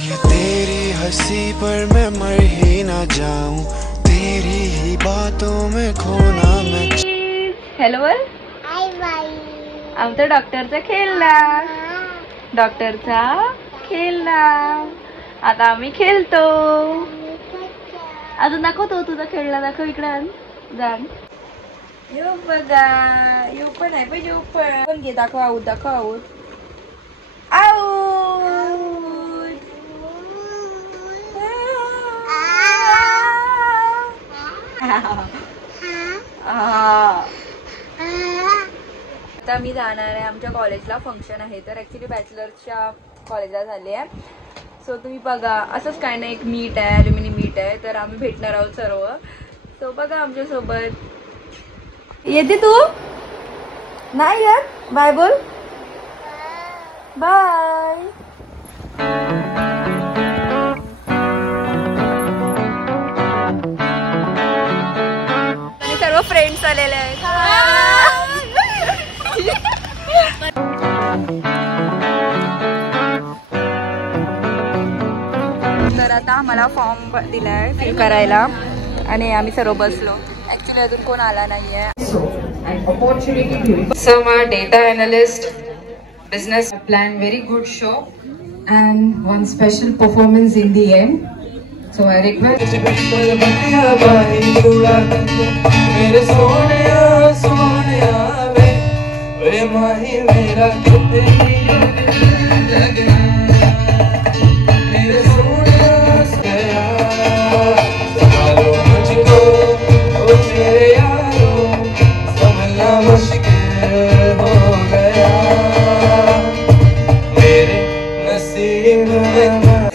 ये तेरी हंसी पर मैं मर ही ना जाऊं, तेरी ही बातों में खोना मैं। हॅलो बोल. आमचा डॉक्टरचा खेळला, डॉक्टरचा खेळला. आता आम्ही खेळतो. अजून दाखवतो तुझा खेळला, दाखव इकडं जाण. यो बघा, यो पण आहे पण, यो पण घे, दाखव आऊट, दाखव आऊट. आता मी जाणार आहे आमच्या कॉलेजला, फंक्शन आहे तर. ॲक्च्युली बॅचलरच्या कॉलेजला झाले आहे. सो तुम्ही बघा, असंच काय नाही, एक मीट आहे, ॲल्युमिनी मीट आहे, तर आम्ही भेटणार आहोत सर्व. सो बघा आमच्यासोबत. येते तू? नाही येत? बाय बोल. बाय. सर्व फ्रेंड्स आलेले आहेत. तर आता आम्हाला फॉर्म दिलाय फिल करायला आणि आम्ही सर्व बसलो. ऍक्च्युली अजून कोण आला नाहीये. Some are data analyst, business plan, very good show and one special performance in the end. So I request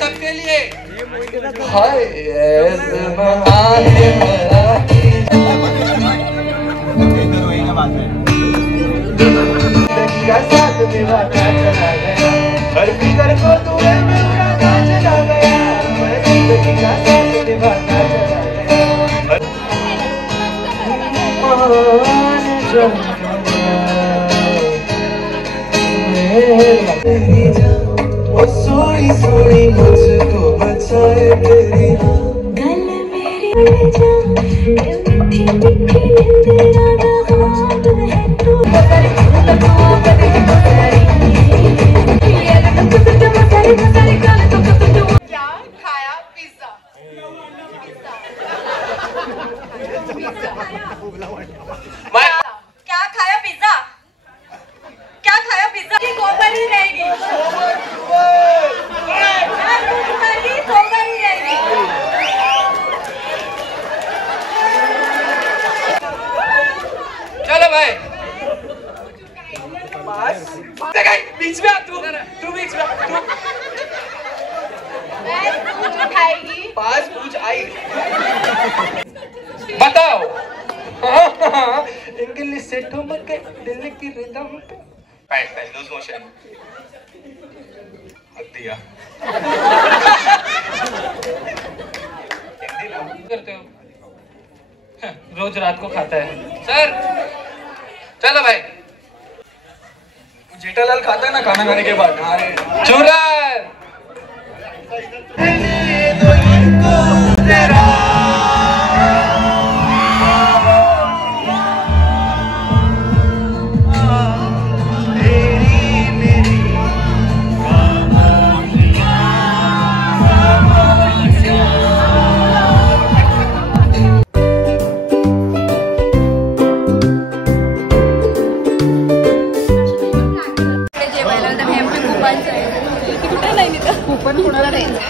सबके लिए सोनी सोनी मुझको बचाए तेरी गल मेरी मीठी मीठी तेरा हाथ है तू क्या खाया पिज्जा क्या खाया पिज्जा क्या खाया पिज्जा की गोबर ही रहेगी बीच में तू बीच में तू खाएगी। पास पूछ आई बताओ। इंग्लिश से ठुमक के दिल की रिदम पे पैट लूज मोशन दिया करते हो रोज रात को खाता है सर। चलो भाई जेठालाल खाता है ना खाना खाने के बाद। चूरा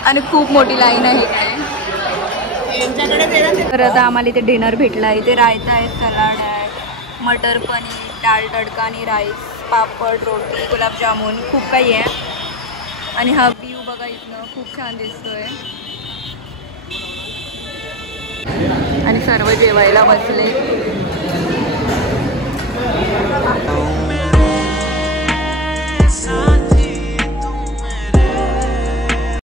आणि खूप मोठी लाईन आहे. तर आता आम्हाला इथे डिनर भेटला. इथे रायता आहे, सलाड आहे, मटर पनीर, डाळ तडका आणि राईस, पापड, रोटी, गुलाबजामुन, खूप काही आहे. आणि हा व्ह्यू बघा इथनं खूप छान दिसतोय. आणि सर्व जेवायला बसले.